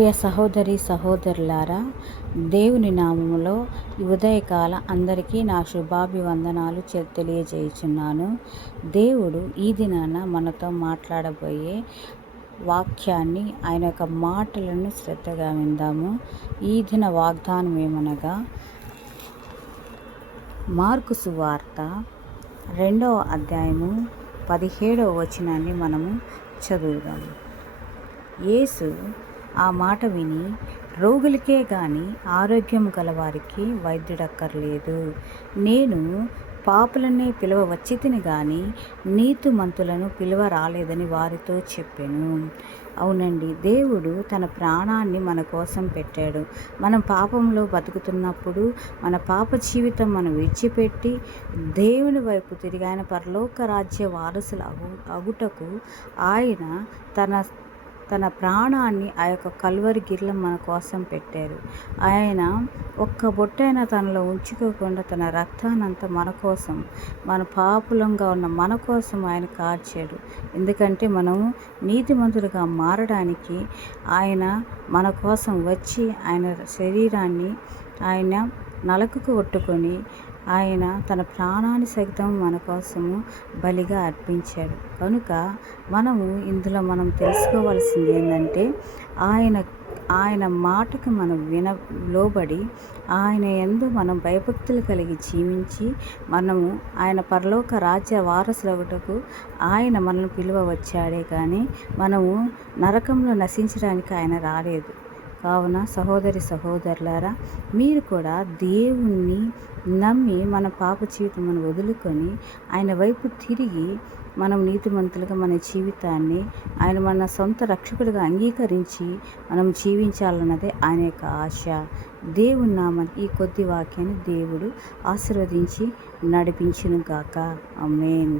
ప్రియ సహోదరి సహోదరులారా, దేవుని నామములో ఈ ఉదయకాల అందరికీ నా శుభాభివందనాలు తెలియజేయుచున్నాను. దేవుడు ఈ దినాన మనతో మాట్లాడబోయే వాక్యాన్ని, ఆయన యొక్క మాటలను శ్రద్ధగా విందాము. ఈ దిన వాగ్దానం ఏమనగా, మార్కు సువార్త 2వ అధ్యాయము 17వ వచనాన్ని మనము చదువుదాము. యేసు ఆ మాట విని, రోగులకే గాని ఆరోగ్యం గలవారికి వైద్యుడక్కర్లేదు, నేను పాపులనే పిలువ వచ్చితిని గాని నీతిమంతులను పిలువ రాలేదని వారితో చెప్పెను. అవునండి, దేవుడు తన ప్రాణాన్ని మన కోసం పెట్టాడు. మనం పాపంలో బతుకుతున్నప్పుడు మన పాప జీవితం మనం విడిచిపెట్టి దేవుని వైపు తిరిగి ఆయన పరలోక రాజ్య వారసులు అగుటకు ఆయన తన ప్రాణాన్ని ఆ యొక్క కల్వరి గిరిలో మన కోసం పెట్టారు. ఆయన ఒక్క బొట్టైనా తనలో ఉంచుకోకుండా తన రక్తానంతా మన కోసం, మన పాపులంగా ఉన్న మన కోసం ఆయన కార్చాడు. ఎందుకంటే మనము నీతిమంతులుగా మారడానికి ఆయన మన కోసం వచ్చి ఆయన శరీరాన్ని ఆయన నలకకు కొట్టుకొని ఆయన తన ప్రాణాన్ని సైతం మన కోసము బలిగా అర్పించాడు. కనుక మనము ఇందులో మనం తెలుసుకోవాల్సింది ఏంటంటే, ఆయన మాటకు మనం లోబడి ఆయన యందు మనం భయభక్తులు కలిగి జీవించి మనము ఆయన పరలోక రాజ్య వారసులగుటకు ఆయన మనల్ని పిలువ వచ్చాడే కానీ మనము నరకంలో నశించడానికి ఆయన రాలేదు. కావున సహోదరి సహోదరులారా, మీరు కూడా దేవుణ్ణి నమ్మి మన పాప జీవితం మనం వదులుకొని ఆయన వైపు తిరిగి మనం నీతిమంతులుగా మన జీవితాన్ని ఆయన మన సొంత రక్షకుడిగా అంగీకరించి మనం జీవించాలన్నదే ఆయన యొక్క ఆశ. దేవుని నామని ఈ కొద్ది వాక్యాన్ని దేవుడు ఆశీర్వదించి నడిపించును గాక. ఆమేన్.